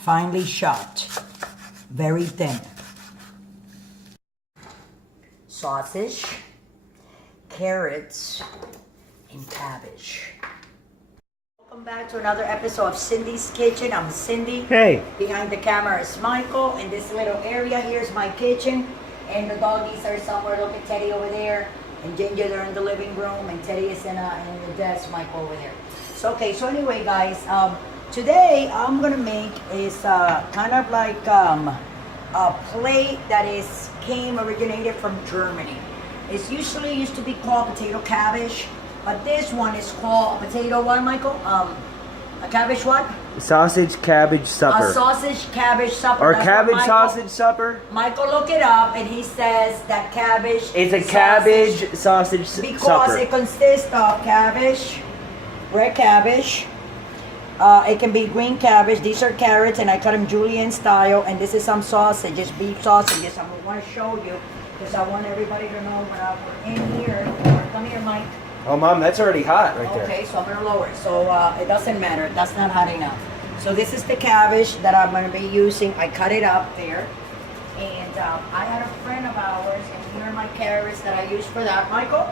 finely chopped, very thin. Sausage, carrots, and cabbage. Welcome back to another episode of Cindy's Kitchen. I'm Cindy. Hey. Behind the camera is Michael. In this little area here is my kitchen. And the doggies are somewhere. Look at Teddy over there. And Ginger, they're in the living room. And Teddy is in the desk, Michael over there. So, okay, so anyway, guys, today I'm going to make is kind of like a plate that originated from Germany. It's usually used to be called potato cabbage. But this one is called potato what, Michael? A cabbage what? Sausage cabbage supper. A sausage cabbage supper. Or That's cabbage Michael, sausage supper. Michael looked it up and he says that cabbage It's a cabbage sausage supper. Because it consists of cabbage, red cabbage. It can be green cabbage. These are carrots and I cut them julienne style. And this is some sausages, beef sausages. I'm going to want to show you because I want everybody to know when we're in here. Come here, Mike. Oh, Mom, that's already hot right there. Okay, so I'm going to lower it. So it doesn't matter. That's not hot enough. So this is the cabbage that I'm going to be using. I cut it up there. And I had a friend of ours, and here are my carrots that I use for that, Michael.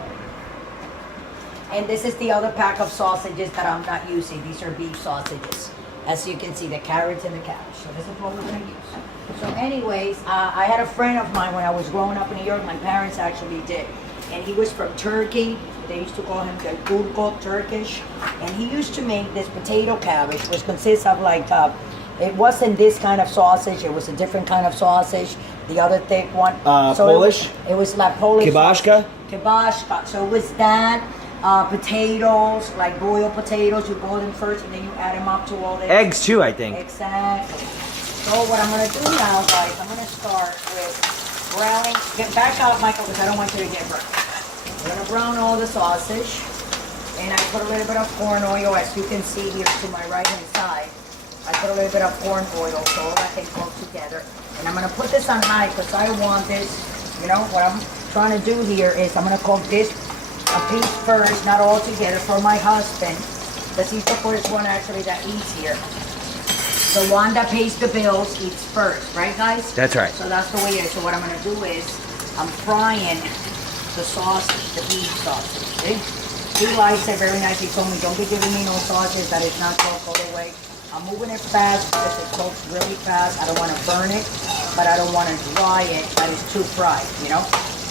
And this is the other pack of sausages that I'm not using. These are beef sausages. As you can see, the carrots and the cabbage. So this is what we're going to use. So anyways, I had a friend of mine when I was growing up in New York. My parents actually did. And he was from Turkey. They used to call him the Gulgok Turkish. And he used to make this potato cabbage, which consists of like, it wasn't this kind of sausage. It was a different kind of sausage. The other thick one. So Polish? It was like Polish. Kibashka? Kibashka. So it was that. Potatoes, like boiled potatoes. You boil them first and then you add them up to all this. Eggs too, I think. Exactly. So what I'm going to do now, guys, I'm going to start with browning. Get back out, Michael, because I don't want you to get burnt. I'm going to brown all the sausage. And I put a little bit of corn oil, as you can see here to my right-hand side. I put a little bit of corn oil so all that can go together. And I'm going to put this on high because I want this, you know, what I'm trying to do here is I'm going to cook this a piece first, not all together, for my husband. Because he's the first one actually that eats here. The one that pays the bills eats first, right guys? That's right. So that's the way it is. So what I'm going to do is I'm frying the sausage, the beef sausage. See? He likes it very nice. He told me, don't be giving me no sausage that is not cooked all the way. I'm moving it fast because it cooks really fast. I don't want to burn it, but I don't want to dry it that is too fried, you know?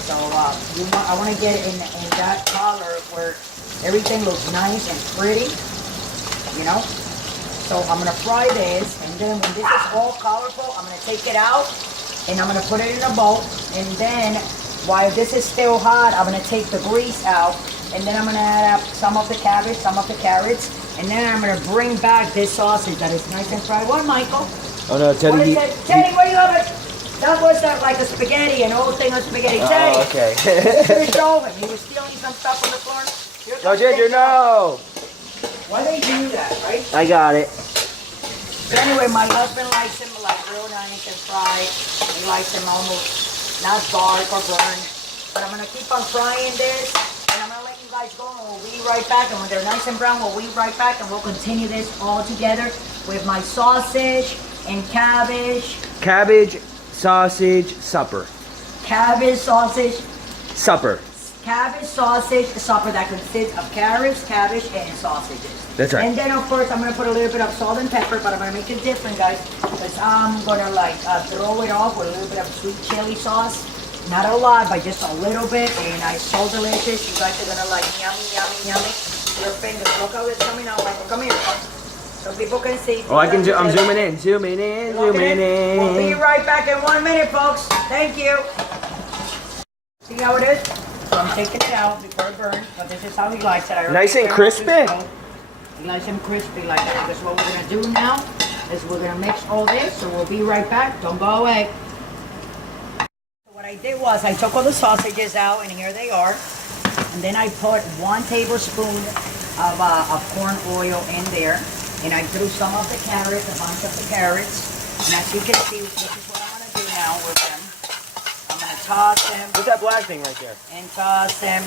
So I want to get it in that color where everything looks nice and pretty, you know? So I'm going to fry this, and then when this is all colorful, I'm going to take it out, and I'm going to put it in a bowl, and then while this is still hot, I'm going to take the grease out, and then I'm going to add up some of the cabbage, some of the carrots, and then I'm going to bring back this sausage that is nice and fried. What, Michael? Oh, no, Teddy. What is it? Teddy, what do you have it? That was like a spaghetti, an old thing of spaghetti. Teddy, Oh, okay. show him. He was stealing some stuff on the floor. No, Ginger, no. Why they do that, right? I got it. So anyway, my husband likes them like real nice and fried. He likes them almost not dark or burned. But I'm going to keep on frying this. And I'm going to let you guys go and we'll be right back. And when they're nice and brown, we'll be right back. And we'll continue this all together with my sausage and cabbage. Cabbage sausage supper. Cabbage sausage. Supper. Cabbage sausage supper that consists of carrots, cabbage, and sausages. That's right. And then, of course, I'm going to put a little bit of salt and pepper, but I'm going to make it different, guys. Because I'm going to, like, throw it off with a little bit of sweet chili sauce. Not a lot, but just a little bit. And it's so delicious. You guys are going to like yummy, yummy, yummy. Your fingers. Look how it's coming out, Michael. Come here. So people can see. Oh, I can. I'm zooming in, zooming in, zooming in. We'll be right back in 1 minute, folks. Thank you. See how it is? So I'm taking it out before it burns. But this is how he likes it. Nice and crispy. He likes them crispy like that. Because what we're going to do now is we're going to mix all this. So we'll be right back. Don't go away. So what I did was I took all the sausages out, and here they are. And then I put 1 tablespoon of corn oil in there. And I threw some of the carrots, a bunch of the carrots. And as you can see, this is what I'm going to do now with them. I'm going to toss them. What's that black thing right there? And toss them.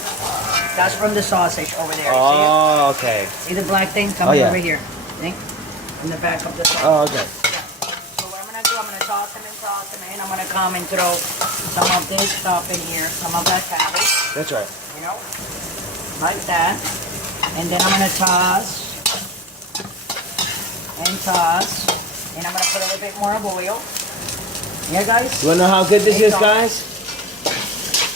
That's from the sausage over there. Oh, okay. See the black thing coming over here? See? In the back of the sausage. Oh, okay. Yeah. sauce, and then I'm gonna come and throw some of this stuff in here, some of that cabbage, That's right. you know, like that. And then I'm gonna toss and toss, and I'm gonna put a little bit more of oil. Yeah, guys. You wanna know how good this There is, you go. guys?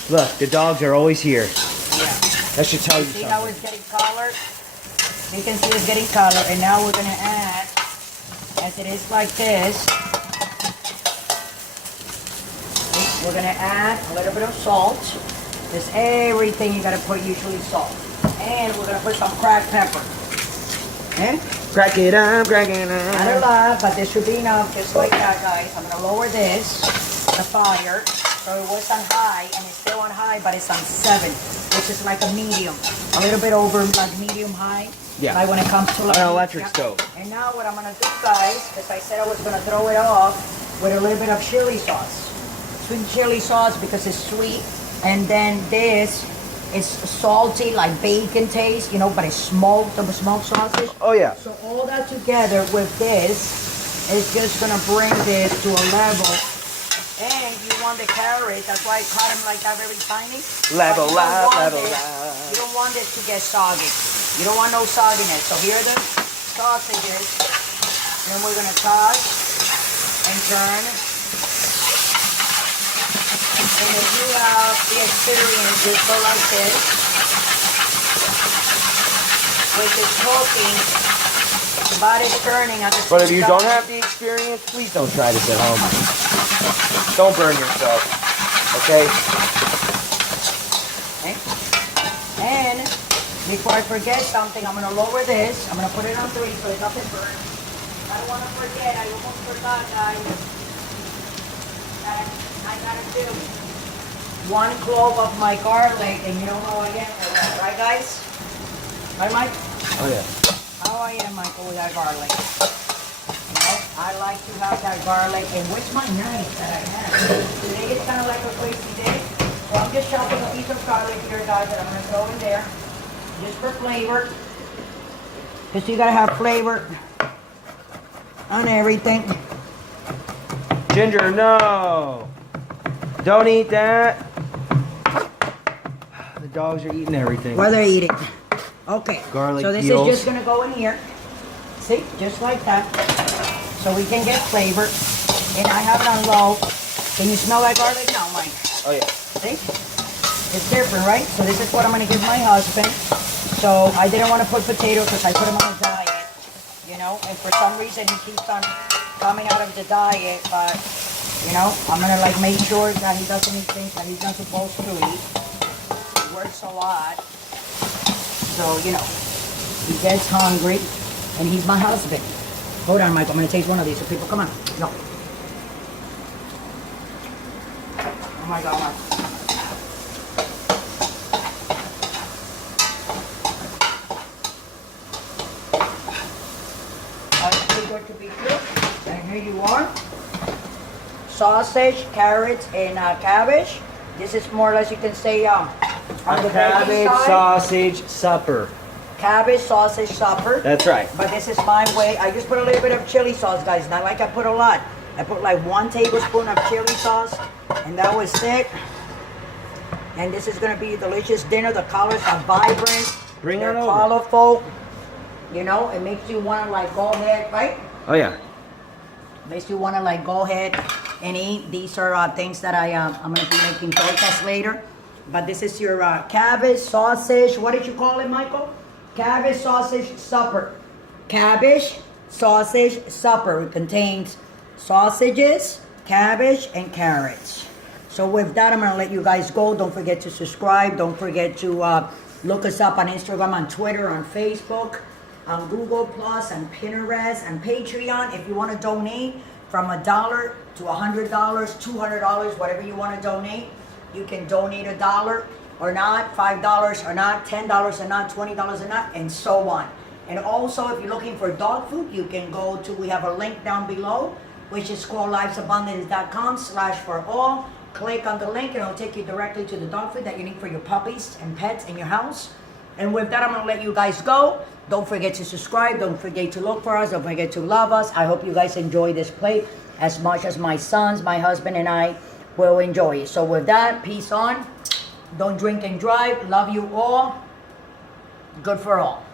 Look, the dogs are always here. Yeah. That should tell you See how something. it's getting colored? You can see it's getting color, and now we're gonna add, as it is like this, we're gonna add a little bit of salt. There's everything you gotta put, usually salt. And we're gonna put some cracked pepper. Okay? Crack it up, crack it Not a up. lot, but this should be enough, just like that, guys. I'm gonna lower this, the fire. So it was on high, and it's still on high, but it's on 7, which is like a medium. A little bit over, like medium high. Yeah. Like when it comes to like An electric stove. And now what I'm gonna do, guys, because I said I was gonna throw it off with a little bit of chili sauce. Sweet chili sauce because it's sweet. And then this is salty, like bacon taste, you know, but it's smoked, the smoked sausage. Oh yeah. So all that together with this is just gonna bring this to a level. And you want the carrot, that's why I cut them like that, very tiny. Level But you don't up, want level it- up. You don't want it to get soggy. You don't want no sogginess. So here are the sausages. Then we're gonna toss and turn. And if you have the experience, just go like this. With this cooking, the body's turning at the same But if you don't time. have the experience, please don't try this at home. Don't burn yourself. Okay? Okay. And before I forget something, I'm gonna lower this. I'm gonna put it on 3 so it doesn't burn. I don't wanna forget, I almost forgot, guys. That I gotta do 1 clove of my garlic, and you know how I am with that, right, guys? Right, Mike? Oh yeah. How I am, Michael, with that garlic. You know, I like to have that garlic. And where's my knife that I have? Today is kind of like a crazy day. So I'm just chopping a piece of garlic here, guys, that I'm going to throw in there. Just for flavor. Because you got to have flavor on everything. Ginger, no. Don't eat that. The dogs are eating everything. While they're eating. Okay. Garlic so this peels. is just going to go in here. See? Just like that. So we can get flavor. And I have it on low. Can you smell that garlic now, Mike? Oh yeah. See? It's different, right? So this is what I'm going to give my husband. So I didn't want to put potatoes because I put him on a diet, you know, and for some reason he keeps on coming out of the diet, but, you know, I'm going to like make sure that he doesn't eat things that he's not supposed to eat. He works a lot. So, you know, he gets hungry and he's my husband. Hold on, Michael, I'm going to taste one of these so people, come on, go. Oh my God, Mark. Too good to be true. And here you are. Sausage, carrots, and cabbage. This is more or less, you can say, on the Cabbage veggie side. sausage supper. Cabbage sausage supper. That's right. But this is my way. I just put a little bit of chili sauce, guys. Not like I put a lot. I put like 1 tablespoon of chili sauce, and that was it. And this is gonna be a delicious dinner. The colors are vibrant. Bring They're on over. colorful. You know, it makes you wanna like go ahead, right? Oh yeah. Makes you wanna like go ahead and eat. These are things that I'm gonna be making tortas later. But this is your cabbage sausage. What did you call it, Michael? Cabbage sausage supper. Cabbage sausage supper. It contains sausages, cabbage, and carrots. So with that, I'm gonna let you guys go. Don't forget to subscribe. Don't forget to look us up on Instagram, on Twitter, on Facebook, on Google Plus, on Pinterest, and Patreon. If you want to donate from $1 to $100, $200, whatever you want to donate, you can donate $1 or not, $5 or not, $10 or not, $20 or not, and so on. And also, if you're looking for dog food, you can go to, we have a link down below, which is called livesabundance.com/for-all. Click on the link and it'll take you directly to the dog food that you need for your puppies and pets in your house. And with that, I'm gonna let you guys go. Don't forget to subscribe. Don't forget to look for us. Don't forget to love us. I hope you guys enjoy this plate as much as my sons, my husband, and I will enjoy it. So with that, peace on. Don't drink and drive. Love you all. Good for all.